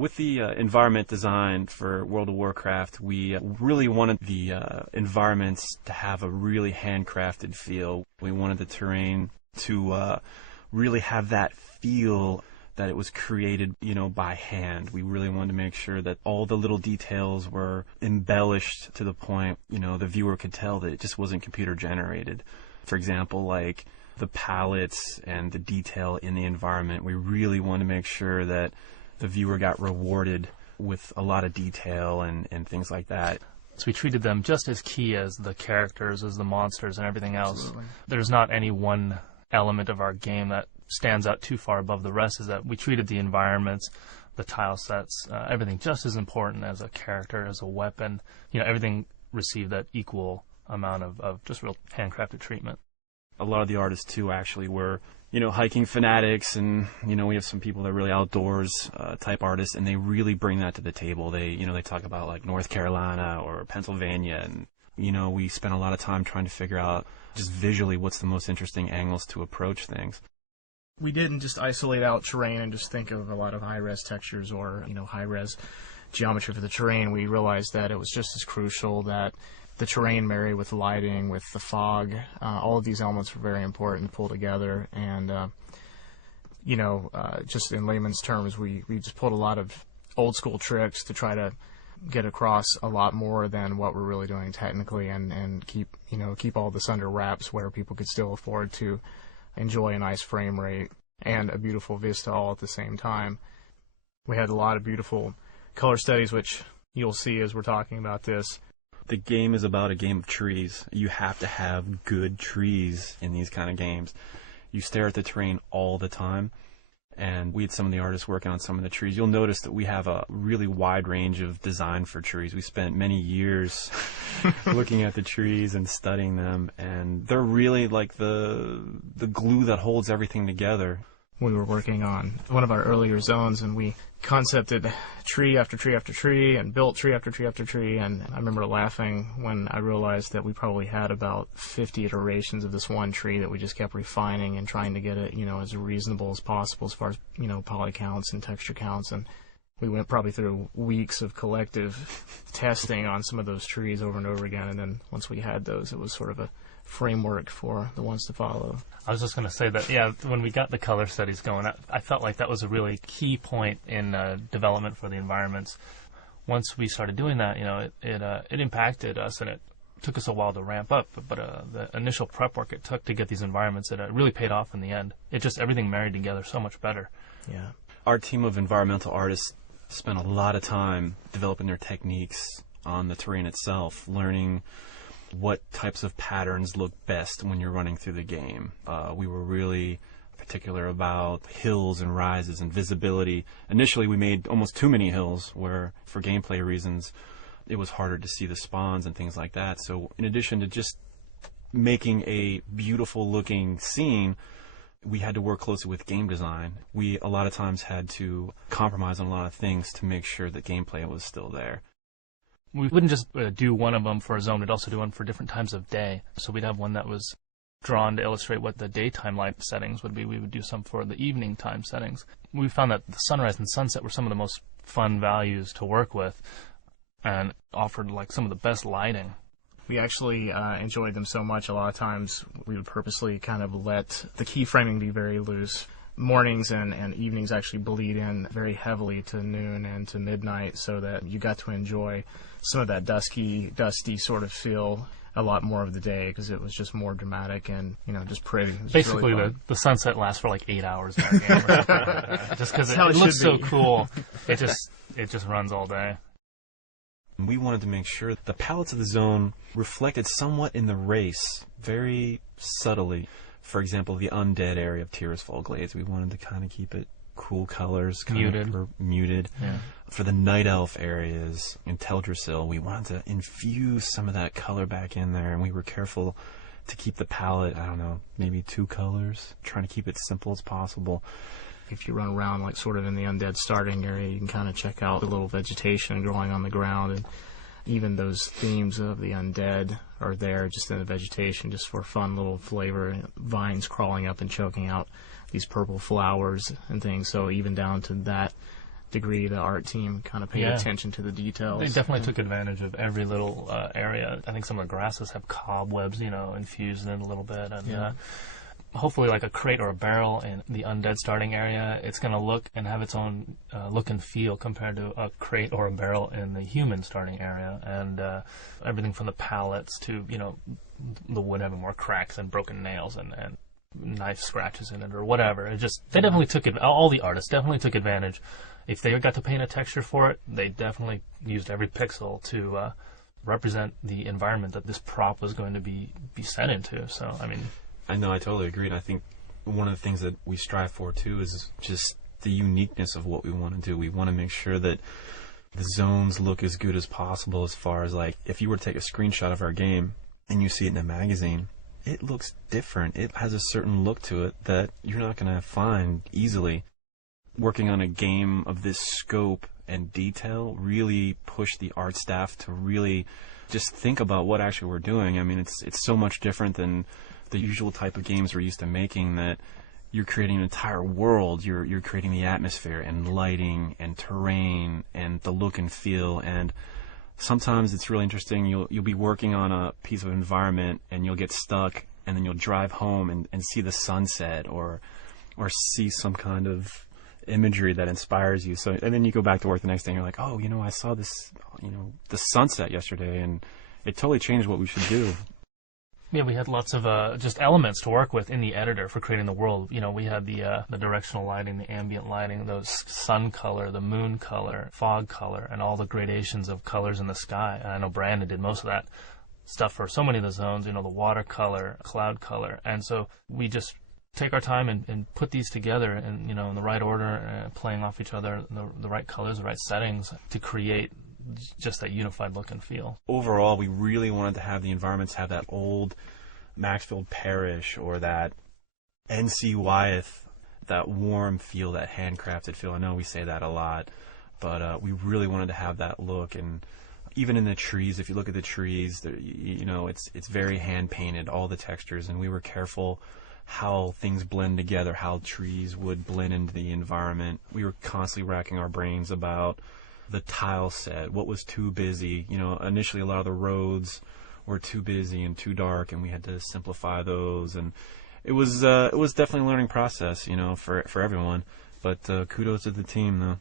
With the environment design for World of Warcraft, we really wanted the environments to have a really handcrafted feel. We wanted the terrain to really have that feel that it was created, by hand. We really wanted to make sure that all the little details were embellished to the point, the viewer could tell that it just wasn't computer generated. For example, like the palettes and the detail in the environment, we really wanted to make sure that the viewer got rewarded with a lot of detail and things like that. So we treated them just as key as the characters, as the monsters, and everything else. Absolutely. There's not any one element of our game that stands out too far above the rest. Is that we treated the environments, the tile sets, everything just as important as a character, as a weapon. Everything received that equal amount of just real handcrafted treatment. A lot of the artists, too, actually were hiking fanatics, and we have some people that are really outdoors type artists, and they really bring that to the table. They they talk about like North Carolina or Pennsylvania, and we spent a lot of time trying to figure out just visually what's the most interesting angles to approach things. We didn't just isolate out terrain and just think of a lot of high-res textures or high-res geometry for the terrain. We realized that it was just as crucial that the terrain marry with lighting, with the fog. All of these elements were very important to pull together. And, just in layman's terms, we just pulled a lot of old school tricks to try to get across a lot more than what we're really doing technically, and keep all this under wraps where people could still afford to enjoy a nice frame rate and a beautiful vista all at the same time. We had a lot of beautiful color studies, which you'll see as we're talking about this. The game is about a game of trees. You have to have good trees in these kind of games. You stare at the terrain all the time, and we had some of the artists working on some of the trees. You'll notice that we have a really wide range of design for trees. We spent many years looking at the trees and studying them, and they're really like the glue that holds everything together. We were working on one of our earlier zones, and we concepted tree after tree after tree and built tree after tree after tree. And I remember laughing when I realized that we probably had about 50 iterations of this one tree that we just kept refining and trying to get it, as reasonable as possible as far as, poly counts and texture counts. And we went probably through weeks of collective testing on some of those trees over and over again. And then once we had those, it was sort of a framework for the ones to follow. I was just going to say that, when we got the color studies going, I felt like that was a really key point in development for the environments. Once we started doing that, it impacted us, and it took us a while to ramp up. But the initial prep work it took to get these environments, it really paid off in the end. Everything married together so much better. Yeah. Our team of environmental artists spent a lot of time developing their techniques on the terrain itself, learning what types of patterns look best when you're running through the game. We were really particular about hills and rises and visibility. Initially, we made almost too many hills where, for gameplay reasons, it was harder to see the spawns and things like that. So in addition to just making a beautiful looking scene, we had to work closely with game design. We a lot of times had to compromise on a lot of things to make sure that gameplay was still there. We wouldn't just do one of them for a zone, we'd also do one for different times of day. So we'd have one that was drawn to illustrate what the daytime light settings would be. We would do some for the evening time settings. We found that the sunrise and sunset were some of the most fun values to work with and offered like some of the best lighting. We actually enjoyed them so much. A lot of times we would purposely kind of let the keyframing be very loose. Mornings and evenings actually bleed in very heavily to noon and to midnight, so that you got to enjoy some of that dusty sort of feel a lot more of the day, because it was just more dramatic and just pretty. Basically, really the sunset lasts for like 8 hours in our game, just because it looks so cool. It just runs all day. We wanted to make sure that the palettes of the zone reflected somewhat in the race, very subtly. For example, the undead area of Tirisfal Glades, we wanted to kind of keep it cool colors, muted. Yeah. For the night elf areas in Teldrassil, we wanted to infuse some of that color back in there, and we were careful to keep the palette, I don't know, maybe 2 colors, trying to keep it simple as possible. If you run around like sort of in the undead starting area, you can kind of check out the little vegetation growing on the ground, and even those themes of the undead are there just in the vegetation, just for fun little flavor. Vines crawling up and choking out these purple flowers and things. So even down to that degree the art team kind of paid attention to the details. They definitely took advantage of every little area. I think some of the grasses have cobwebs, infused in it a little bit. And hopefully like a crate or a barrel in the undead starting area, it's going to look and have its own look and feel compared to a crate or a barrel in the human starting area. And everything from the pallets to, the wood having more cracks and broken nails and knife scratches in it or whatever. They definitely took it. All the artists definitely took advantage. If they got to paint a texture for it, they definitely used every pixel to represent the environment that this prop was going to be set into. So, I know, I totally agree. And I think one of the things that we strive for, too, is just the uniqueness of what we want to do. We want to make sure that the zones look as good as possible as far as, like, if you were to take a screenshot of our game and you see it in a magazine, it looks different. It has a certain look to it that you're not going to find easily. Working on a game of this scope and detail really pushed the art staff to really just think about what actually we're doing. It's so much different than the usual type of games we're used to making, that you're creating an entire world. You're creating the atmosphere and lighting and terrain and the look and feel. And sometimes it's really interesting. You'll be working on a piece of environment and you'll get stuck, and then you'll drive home and see the sunset or see some kind of imagery that inspires you. And then you go back to work the next day and you're like, oh, I saw this, the sunset yesterday, and it totally changed what we should do. Yeah, we had lots of just elements to work with in the editor for creating the world. We had the directional lighting, the ambient lighting, the sun color, the moon color, fog color, and all the gradations of colors in the sky. And I know Brandon did most of that stuff for so many of the zones, the watercolor, cloud color. And so we just take our time and put these together and, in the right order, playing off each other, the right colors, the right settings to create just that unified look and feel. Overall, we really wanted to have the environments have that old Maxfield Parish or that NC Wyeth, that warm feel, that handcrafted feel. I know we say that a lot, but we really wanted to have that look. And even in the trees, if you look at the trees, it's very hand painted, all the textures, and we were careful how things blend together, how trees would blend into the environment. We were constantly racking our brains about the tile set, what was too busy. Initially a lot of the roads were too busy and too dark, and we had to simplify those. And it was definitely a learning process, for everyone. But kudos to the team, though.